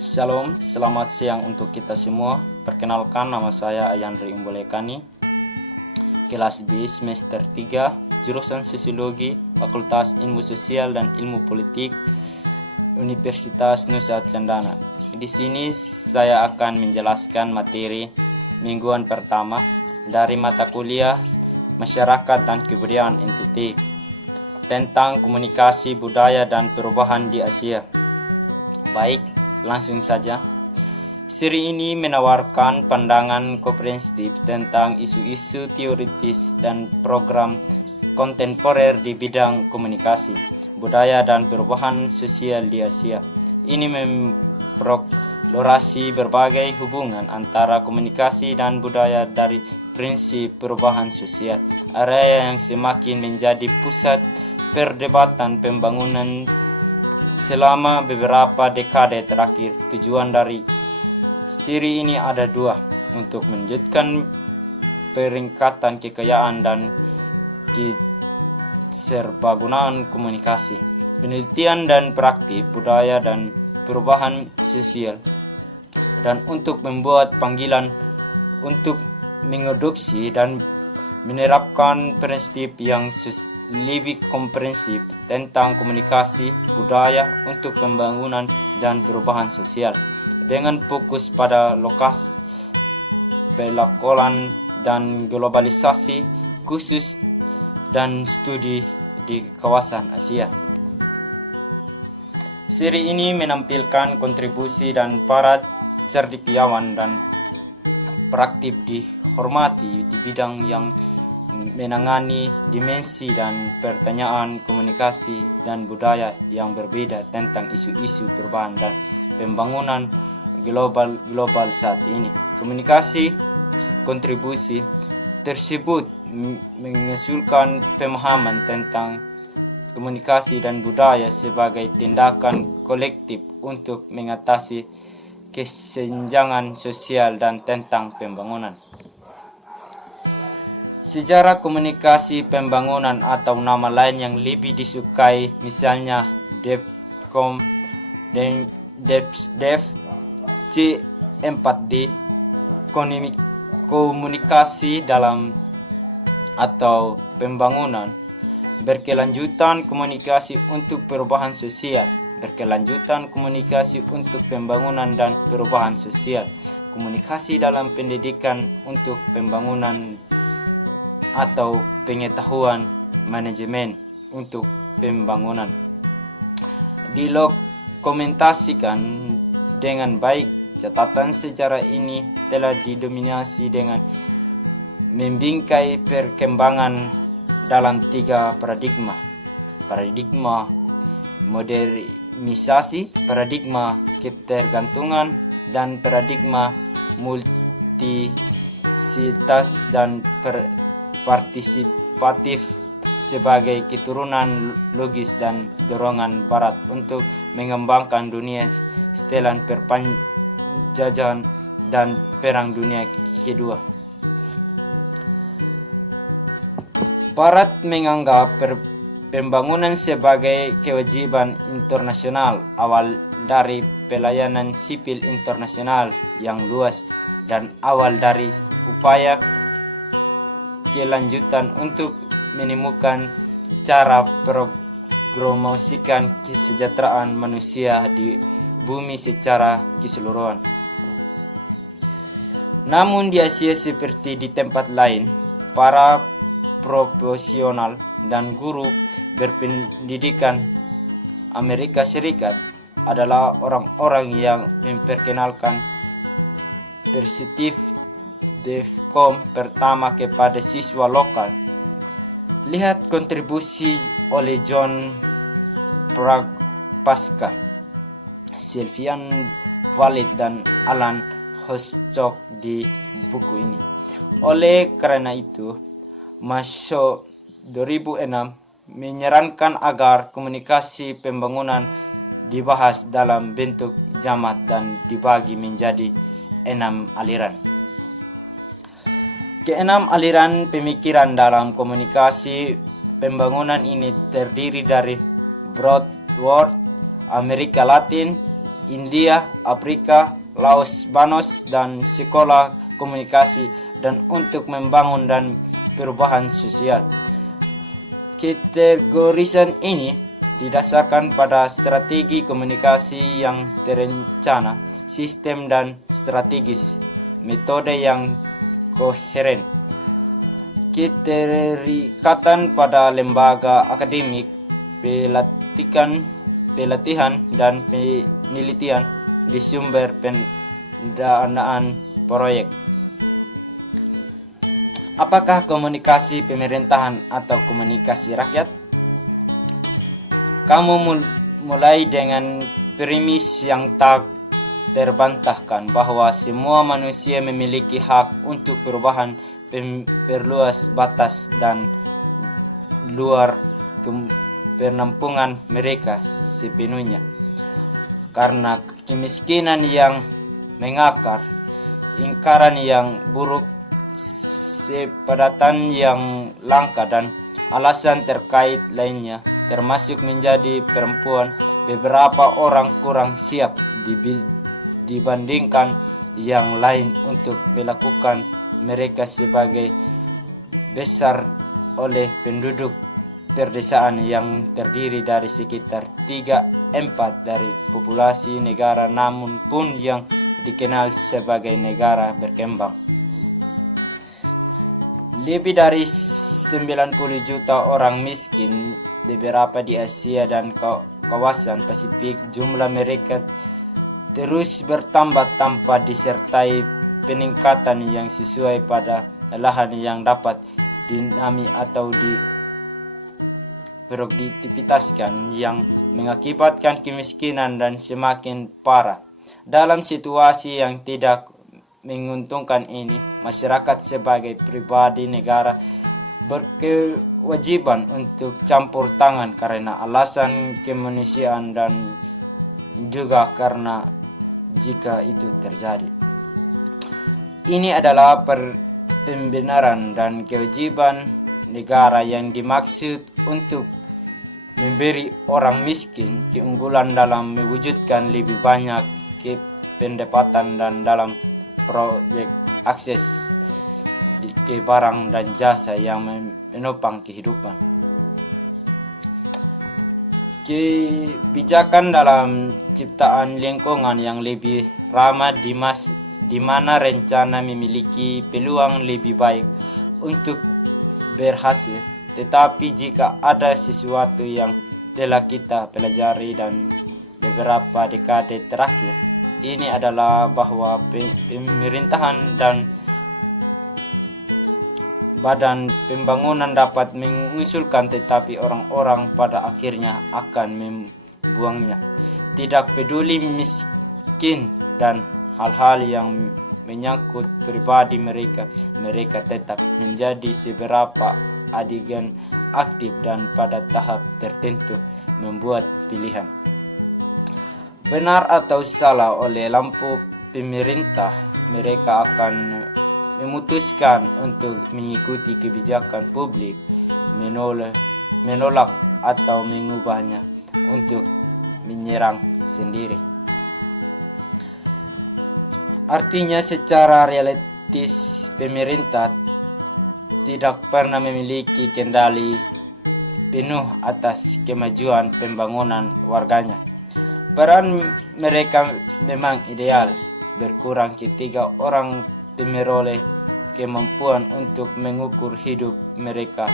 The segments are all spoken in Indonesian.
Shalom, selamat siang untuk kita semua. Perkenalkan, nama saya Ayandri Umbolekani, kelas B semester 3, jurusan Sosiologi, Fakultas Ilmu Sosial dan Ilmu Politik, Universitas Nusa Cendana. Di sini saya akan menjelaskan materi mingguan pertama dari mata kuliah Masyarakat dan Kebudayaan NTT tentang komunikasi budaya dan perubahan di Asia. Baik, langsung saja. Seri ini menawarkan pandangan komprehensif tentang isu-isu teoritis dan program kontemporer di bidang komunikasi, budaya dan perubahan sosial di Asia. Ini mempereksplorasi berbagai hubungan antara komunikasi dan budaya dari prinsip perubahan sosial, area yang semakin menjadi pusat perdebatan pembangunan selama beberapa dekade terakhir. Tujuan dari seri ini ada dua: untuk menunjukkan peningkatan kekayaan dan keserbagunaan komunikasi, penelitian dan praktik budaya dan perubahan sosial, dan untuk membuat panggilan untuk mengadopsi dan menerapkan prinsip yang lebih komprehensif tentang komunikasi budaya untuk pembangunan dan perubahan sosial, dengan fokus pada lokasi pelakolan dan globalisasi khusus dan studi di kawasan Asia. Seri ini menampilkan kontribusi dan para cendekiawan dan praktik dihormati di bidang yang menangani dimensi dan pertanyaan komunikasi dan budaya yang berbeda tentang isu-isu perubahan dan pembangunan global saat ini. Komunikasi kontribusi tersebut mengusulkan pemahaman tentang komunikasi dan budaya sebagai tindakan kolektif untuk mengatasi kesenjangan sosial dan tentang pembangunan. Sejarah komunikasi pembangunan atau nama lain yang lebih disukai, misalnya DEFCON dan DEF C4D, komunikasi dalam atau pembangunan, berkelanjutan komunikasi untuk perubahan sosial, berkelanjutan komunikasi untuk pembangunan dan perubahan sosial, komunikasi dalam pendidikan untuk pembangunan atau pengetahuan manajemen untuk pembangunan. Dokumentasikan dengan baik. Catatan sejarah ini telah didominasi dengan membingkai perkembangan dalam tiga paradigma: paradigma modernisasi, paradigma ketergantungan, dan paradigma multisitas dan partisipatif sebagai keturunan logis dan dorongan Barat untuk mengembangkan dunia setelah penjajahan dan Perang Dunia Kedua. Barat menganggap pembangunan sebagai kewajiban internasional awal dari pelayanan sipil internasional yang luas dan awal dari upaya kelanjutan untuk menemukan cara promosikan kesejahteraan manusia di bumi secara keseluruhan. Namun di Asia seperti di tempat lain, para profesional dan guru berpendidikan Amerika Serikat adalah orang-orang yang memperkenalkan perspektif DEFCON pertama kepada siswa lokal. Lihat kontribusi oleh John Pascal, Sylvian Walid dan Alan Hochschild di buku ini. Oleh karena itu, Masuk 2006 menyarankan agar komunikasi pembangunan dibahas dalam bentuk jamak dan dibagi menjadi 6 aliran. Keenam aliran pemikiran dalam komunikasi pembangunan ini terdiri dari Broadword, Amerika Latin, India, Afrika, Laos, Banos, dan sekolah komunikasi, dan untuk membangun dan perubahan sosial. Kategorisan ini didasarkan pada strategi komunikasi yang terencana, sistem dan strategis, metode yang koheren, keterikatan pada lembaga akademik, pelatihan dan penelitian di sumber pendanaan proyek. Apakah komunikasi pemerintahan atau komunikasi rakyat? Kamu mulai dengan premis yang tak terbantahkan bahwa semua manusia memiliki hak untuk perubahan, perluas batas dan luar penampungan mereka sepenuhnya. Karena kemiskinan yang mengakar, ingkaran yang buruk, sepadatan yang langka, dan alasan terkait lainnya, termasuk menjadi perempuan, beberapa orang kurang siap dibandingkan yang lain untuk melakukan mereka sebagai besar oleh penduduk perdesaan yang terdiri dari sekitar 3/4 dari populasi negara, namun pun yang dikenal sebagai negara berkembang. Lebih dari 90 juta orang miskin, beberapa di Asia dan kawasan Pasifik. Jumlah mereka terus bertambah tanpa disertai peningkatan yang sesuai pada lahan yang dapat dinami atau diproduktivitaskan, yang mengakibatkan kemiskinan dan semakin parah. Dalam situasi yang tidak menguntungkan ini, masyarakat sebagai pribadi negara berkewajiban untuk campur tangan karena alasan kemanusiaan dan juga karena jika itu terjadi, ini adalah pembenaran dan kewajiban negara yang dimaksud untuk memberi orang miskin keunggulan dalam mewujudkan lebih banyak pendapatan dan dalam proyek akses ke barang dan jasa yang menopang kehidupan. Kebijakan dalam ciptaan lingkungan yang lebih ramah di mana rencana memiliki peluang lebih baik untuk berhasil. Tetapi jika ada sesuatu yang telah kita pelajari dan beberapa dekade terakhir, ini adalah bahwa pemerintahan dan badan pembangunan dapat mengusulkan, tetapi orang-orang pada akhirnya akan membuangnya. Tidak peduli miskin dan hal-hal yang menyangkut pribadi mereka tetap menjadi seberapa adegan aktif dan pada tahap tertentu membuat pilihan. Benar atau salah oleh lampu pemerintah, mereka akan memutuskan untuk mengikuti kebijakan publik, menolak atau mengubahnya untuk menyerang sendiri. Artinya secara realistis pemerintah tidak pernah memiliki kendali penuh atas kemajuan pembangunan warganya. Peran mereka memang ideal, berkurang ketika orang memperoleh kemampuan untuk mengukur hidup mereka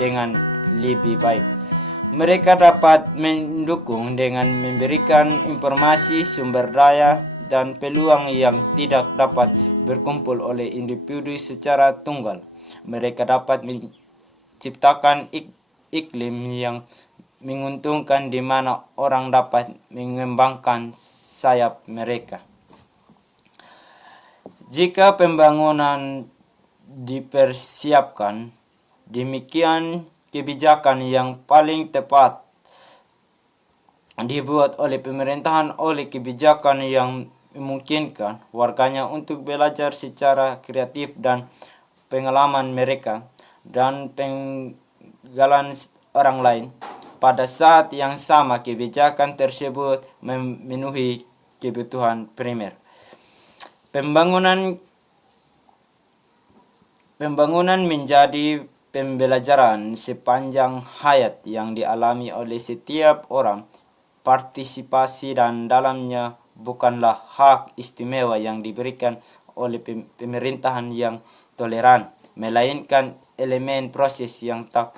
dengan lebih baik. Mereka dapat mendukung dengan memberikan informasi, sumber daya, dan peluang yang tidak dapat berkumpul oleh individu secara tunggal. Mereka dapat menciptakan iklim yang menguntungkan di mana orang dapat mengembangkan sayap mereka. Jika pembangunan dipersiapkan, demikian kebijakan yang paling tepat dibuat oleh pemerintahan oleh kebijakan yang memungkinkan warganya untuk belajar secara kreatif dan pengalaman mereka dan pengalaman orang lain. pada saat yang sama kebijakan tersebut memenuhi kebutuhan primer. Pembangunan menjadi pembelajaran sepanjang hayat yang dialami oleh setiap orang. Partisipasi dan dalamnya bukanlah hak istimewa yang diberikan oleh pemerintahan yang toleran, melainkan elemen proses yang tak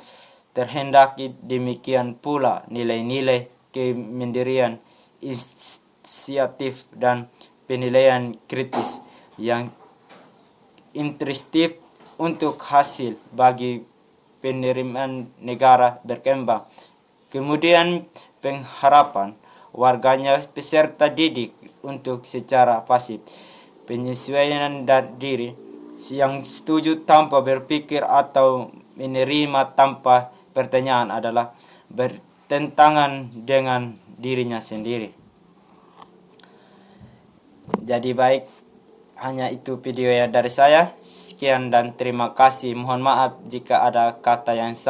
terhendaki. Demikian pula nilai-nilai kemandirian, inisiatif, dan penilaian kritis yang intrusif untuk hasil bagi penerimaan negara berkembang. Kemudian pengharapan warganya peserta didik untuk secara pasif, penyesuaian diri yang setuju tanpa berpikir atau menerima tanpa pertanyaan adalah bertentangan dengan dirinya sendiri. Jadi baik, hanya itu video yang dari saya. Sekian dan terima kasih. Mohon maaf jika ada kata yang salah.